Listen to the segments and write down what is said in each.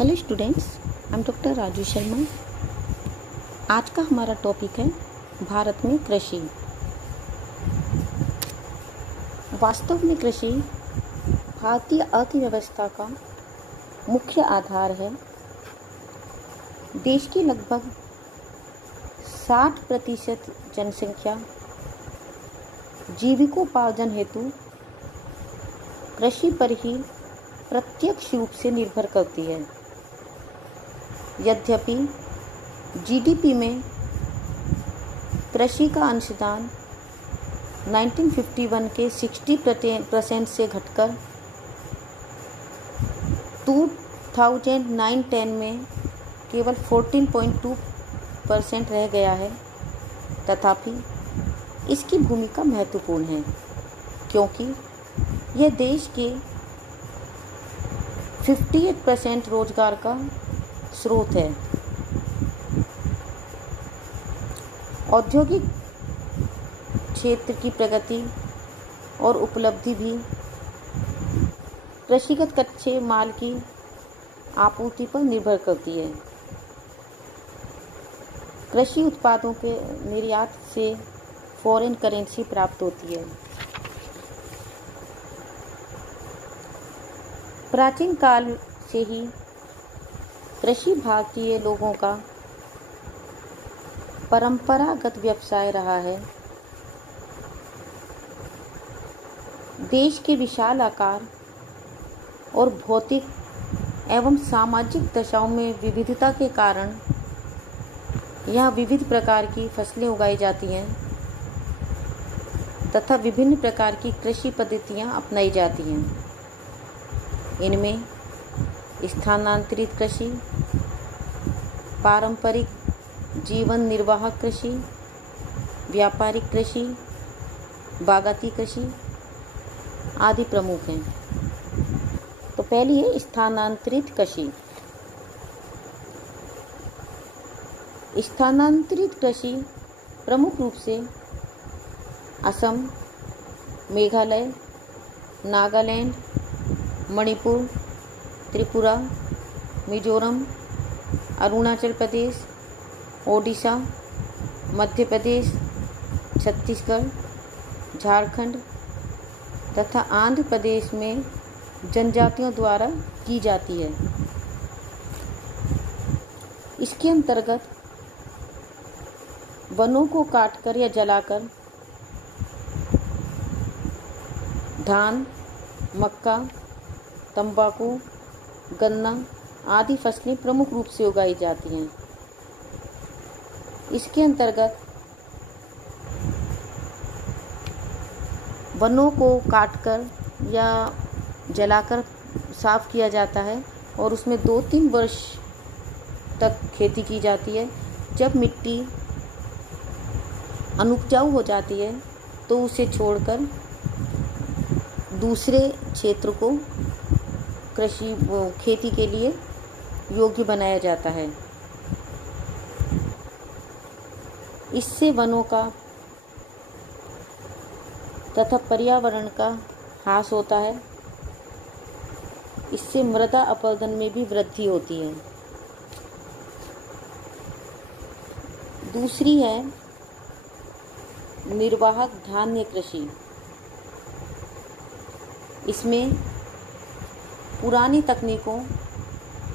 Hello students, I am doctor Raju Sharma. आज का हमारा टॉपिक है भारत में कृषि। वास्तव में कृषि भारतीय अर्थव्यवस्था का मुख्य आधार है। देश की लगभग 60% जनसंख्या जीविकोपार्जन हेतु कृषि पर ही प्रत्यक्ष रूप से निर्भर करती है। यद्यपि जीडीपी में कृषि का अंशदान 1951 के 60% से घटकर 2009-10 में केवल 14.2% रह गया है, तथापि इसकी भूमिका महत्वपूर्ण है क्योंकि यह देश के 58% रोजगार का स्रोत है। औद्योगिक क्षेत्र की प्रगति और उपलब्धि भी कृषिगत कच्चे माल की आपूर्ति पर निर्भर करती है। कृषि उत्पादों के निर्यात से फॉरेन करेंसी प्राप्त होती है। प्राचीन काल से ही कृषि भारतीय लोगों का परंपरागत व्यवसाय रहा है। देश के विशाल आकार और भौतिक एवं सामाजिक दशाओं में विविधता के कारण यहाँ विविध प्रकार की फसलें उगाई जाती हैं तथा विभिन्न प्रकार की कृषि पद्धतियाँ अपनाई जाती हैं। इनमें स्थानांतरित कृषि, पारंपरिक जीवन निर्वाह कृषि, व्यापारिक कृषि, बागाती कृषि आदि प्रमुख हैं। तो पहली है स्थानांतरित कृषि। स्थानांतरित कृषि प्रमुख रूप से असम, मेघालय, नागालैंड, मणिपुर, त्रिपुरा, मिजोरम, अरुणाचल प्रदेश, ओडिशा, मध्य प्रदेश, छत्तीसगढ़, झारखंड तथा आंध्र प्रदेश में जनजातियों द्वारा की जाती है। इसके अंतर्गत वनों को काटकर या जलाकर धान, मक्का, तंबाकू, गन्ना आदि फसलें प्रमुख रूप से उगाई जाती हैं। इसके अंतर्गत वनों को काटकर या जलाकर साफ किया जाता है और उसमें 2-3 वर्ष तक खेती की जाती है। जब मिट्टी अनुपजाऊ हो जाती है तो उसे छोड़कर दूसरे क्षेत्र को खेती के लिए योग्य बनाया जाता है। इससे वनों का तथा पर्यावरण का ह्रास होता है। इससे मृदा अपरदन में भी वृद्धि होती है। दूसरी है निर्वाहक धान्य कृषि। इसमें पुरानी तकनीकों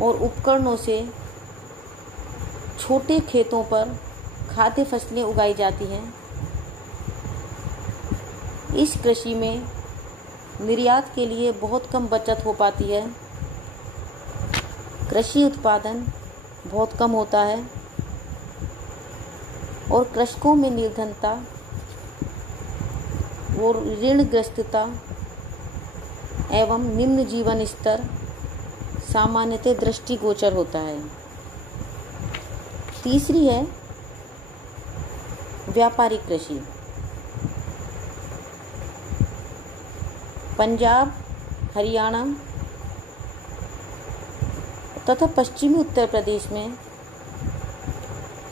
और उपकरणों से छोटे खेतों पर खाद्य फसलें उगाई जाती हैं। इस कृषि में निर्यात के लिए बहुत कम बचत हो पाती है। कृषि उत्पादन बहुत कम होता है और कृषकों में निर्धनता और ऋणग्रस्तता एवं निम्न जीवन स्तर सामान्यतः दृष्टिगोचर होता है। तीसरी है व्यापारिक कृषि। पंजाब, हरियाणा तथा पश्चिमी उत्तर प्रदेश में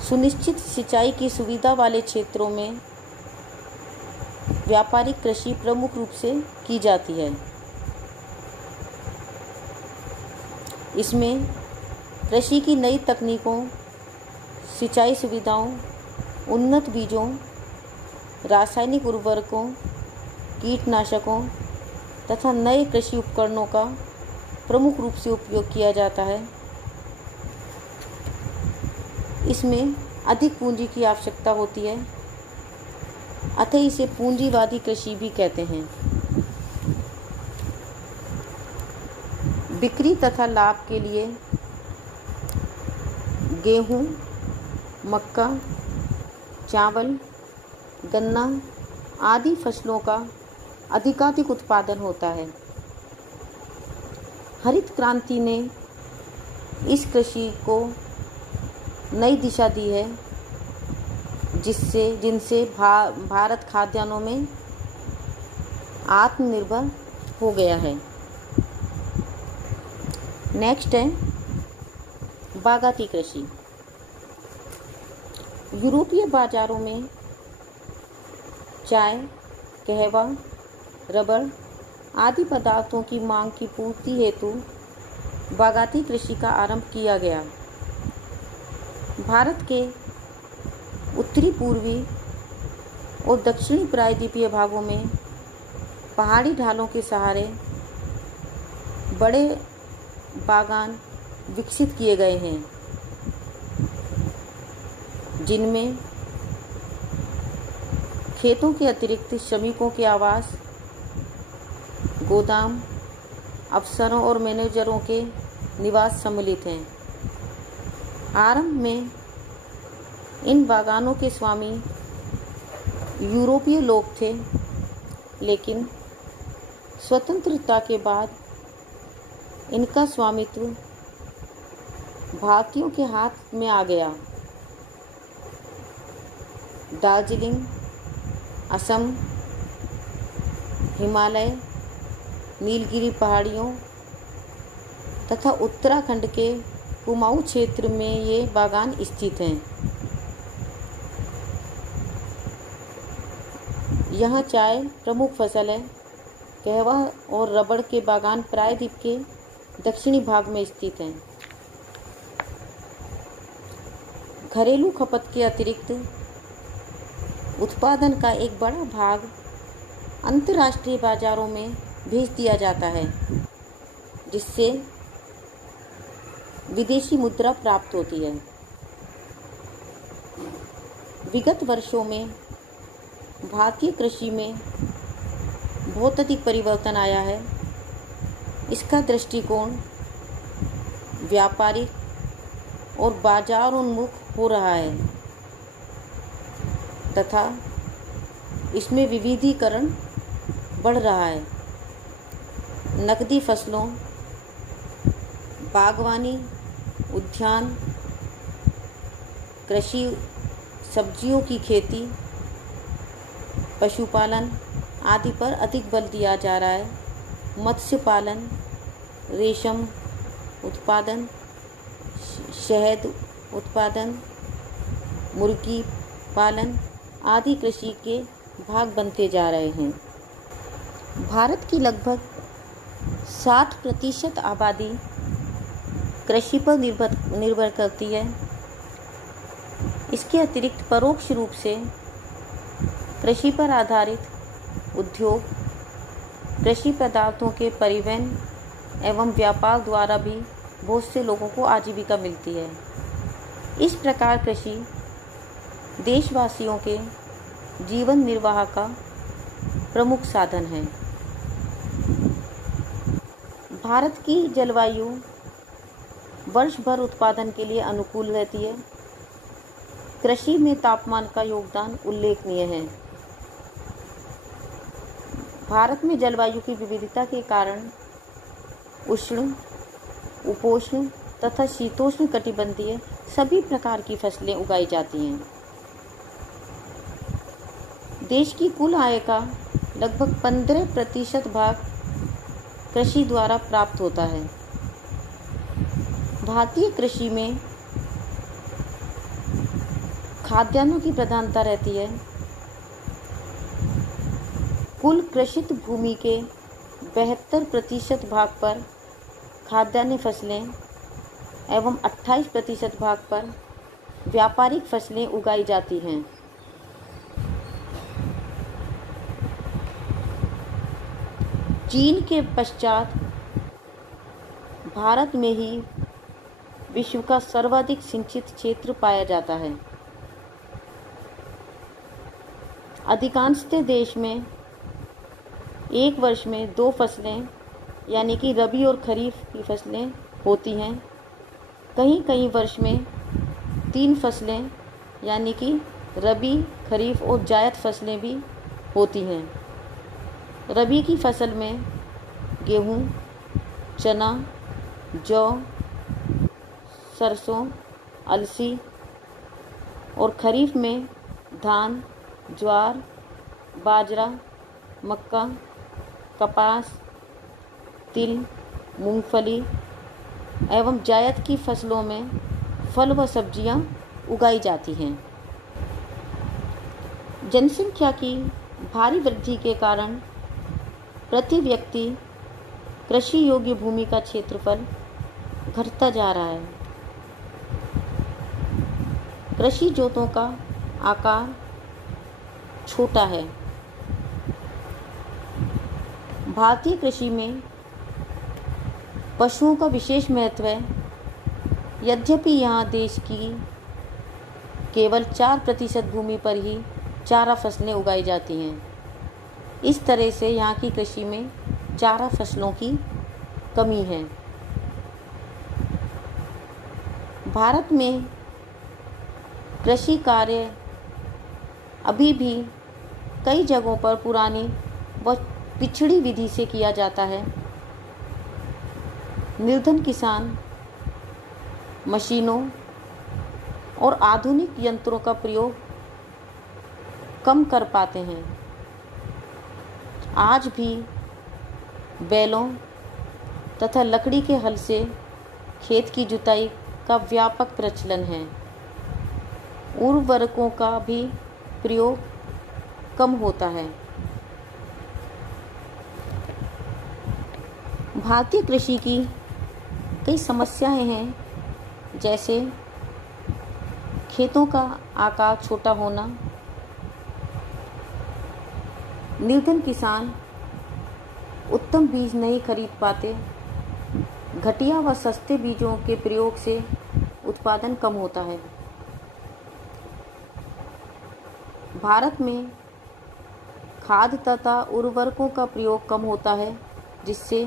सुनिश्चित सिंचाई की सुविधा वाले क्षेत्रों में व्यापारिक कृषि प्रमुख रूप से की जाती है। इसमें कृषि की नई तकनीकों, सिंचाई सुविधाओं, उन्नत बीजों, रासायनिक उर्वरकों, कीटनाशकों तथा नए कृषि उपकरणों का प्रमुख रूप से उपयोग किया जाता है। इसमें अधिक पूंजी की आवश्यकता होती है, अतः इसे पूंजीवादी कृषि भी कहते हैं। बिक्री तथा लाभ के लिए गेहूं, मक्का, चावल, गन्ना आदि फसलों का अधिकाधिक उत्पादन होता है। हरित क्रांति ने इस कृषि को नई दिशा दी है, जिनसे भारत खाद्यान्नों में आत्मनिर्भर हो गया है। नेक्स्ट है बागाती कृषि। यूरोपीय बाजारों में चाय, कहवा, रबड़ आदि पदार्थों की मांग की पूर्ति हेतु बागाती कृषि का आरंभ किया गया। भारत के उत्तरी पूर्वी और दक्षिणी प्रायद्वीपीय भागों में पहाड़ी ढालों के सहारे बड़े बागान विकसित किए गए हैं, जिनमें खेतों के अतिरिक्त श्रमिकों के आवास, गोदाम, अफसरों और मैनेजरों के निवास सम्मिलित हैं। आरंभ में इन बागानों के स्वामी यूरोपीय लोग थे, लेकिन स्वतंत्रता के बाद इनका स्वामित्व भारतीयों के हाथ में आ गया। दार्जिलिंग, असम, हिमालय, नीलगिरी पहाड़ियों तथा उत्तराखंड के कुमाऊं क्षेत्र में ये बागान स्थित हैं। यहाँ चाय प्रमुख फसल है। कहवा और रबड़ के बागान प्रायद्वीप के दक्षिणी भाग में स्थित हैं। घरेलू खपत के अतिरिक्त उत्पादन का एक बड़ा भाग अंतर्राष्ट्रीय बाजारों में भेज दिया जाता है, जिससे विदेशी मुद्रा प्राप्त होती है। विगत वर्षों में भारतीय कृषि में बहुत अधिक परिवर्तन आया है। इसका दृष्टिकोण व्यापारिक और बाजार उन्मुख हो रहा है तथा इसमें विविधीकरण बढ़ रहा है। नकदी फसलों, बागवानी, उद्यान कृषि, सब्जियों की खेती, पशुपालन आदि पर अधिक बल दिया जा रहा है। मत्स्य पालन, रेशम उत्पादन, शहद उत्पादन, मुर्गी पालन आदि कृषि के भाग बनते जा रहे हैं। भारत की लगभग 60% आबादी कृषि पर निर्भर करती है। इसके अतिरिक्त परोक्ष रूप से कृषि पर आधारित उद्योग, कृषि पदार्थों के परिवहन एवं व्यापार द्वारा भी बहुत से लोगों को आजीविका मिलती है। इस प्रकार कृषि देशवासियों के जीवन निर्वाह का प्रमुख साधन है। भारत की जलवायु वर्ष भर उत्पादन के लिए अनुकूल रहती है। कृषि में तापमान का योगदान उल्लेखनीय है। भारत में जलवायु की विविधता के कारण उष्ण, उपोष्ण तथा शीतोष्ण कटिबंधीय सभी प्रकार की फसलें उगाई जाती हैं। देश की कुल आय का लगभग 15% भाग कृषि द्वारा प्राप्त होता है। भारतीय कृषि में खाद्यान्नों की प्रधानता रहती है। कुल कृषित भूमि के 72% भाग पर खाद्यान्न फसलें एवं 28% भाग पर व्यापारिक फसलें उगाई जाती हैं। चीन के पश्चात भारत में ही विश्व का सर्वाधिक सिंचित क्षेत्र पाया जाता है। अधिकांशतः देश में एक वर्ष में 2 फसलें यानी कि रबी और खरीफ की फसलें होती हैं। कहीं कहीं वर्ष में 3 फसलें यानी कि रबी, खरीफ और जायद फसलें भी होती हैं। रबी की फसल में गेहूँ, चना, जौ, सरसों, अलसी और खरीफ में धान, ज्वार, बाजरा, मक्का, कपास, तिल, मूंगफली एवं जायद की फसलों में फल व सब्जियां उगाई जाती हैं। जनसंख्या की भारी वृद्धि के कारण प्रति व्यक्ति कृषि योग्य भूमि का क्षेत्रफल घटता जा रहा है। कृषि जोतों का आकार छोटा है। भारतीय कृषि में पशुओं का विशेष महत्व है। यद्यपि यहाँ देश की केवल 4% भूमि पर ही चारा फसलें उगाई जाती हैं। इस तरह से यहाँ की कृषि में चारा फसलों की कमी है। भारत में कृषि कार्य अभी भी कई जगहों पर पुरानी व पिछड़ी विधि से किया जाता है। निर्धन किसान मशीनों और आधुनिक यंत्रों का प्रयोग कम कर पाते हैं। आज भी बैलों तथा लकड़ी के हल से खेत की जुताई का व्यापक प्रचलन है। उर्वरकों का भी प्रयोग कम होता है। भारतीय कृषि की कई समस्याएं हैं, जैसे खेतों का आकार छोटा होना, निर्धन किसान उत्तम बीज नहीं खरीद पाते, घटिया व सस्ते बीजों के प्रयोग से उत्पादन कम होता है। भारत में खाद तथा उर्वरकों का प्रयोग कम होता है, जिससे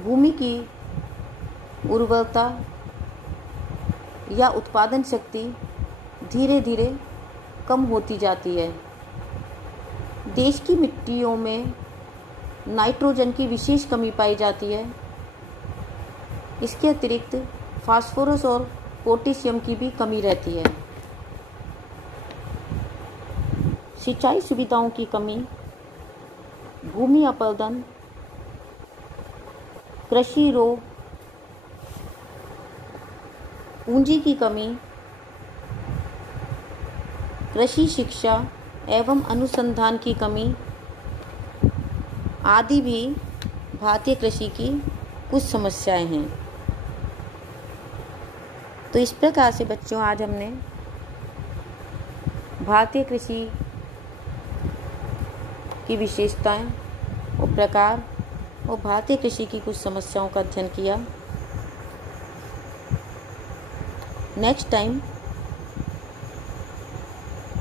भूमि की उर्वरता या उत्पादन शक्ति धीरे धीरे कम होती जाती है। देश की मिट्टियों में नाइट्रोजन की विशेष कमी पाई जाती है। इसके अतिरिक्त फास्फोरस और पोटेशियम की भी कमी रहती है। सिंचाई सुविधाओं की कमी, भूमि अपरदन, कृषि रोग, पूंजी की कमी, कृषि शिक्षा एवं अनुसंधान की कमी आदि भी भारतीय कृषि की कुछ समस्याएं हैं। तो इस प्रकार से बच्चों, आज हमने भारतीय कृषि की विशेषताएं और प्रकार और भारतीय कृषि की कुछ समस्याओं का अध्ययन किया। नेक्स्ट टाइम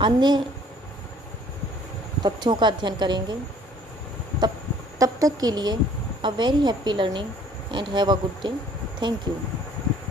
अन्य तथ्यों का अध्ययन करेंगे। तब तक के लिए a very happy learning and have a good day. Thank you.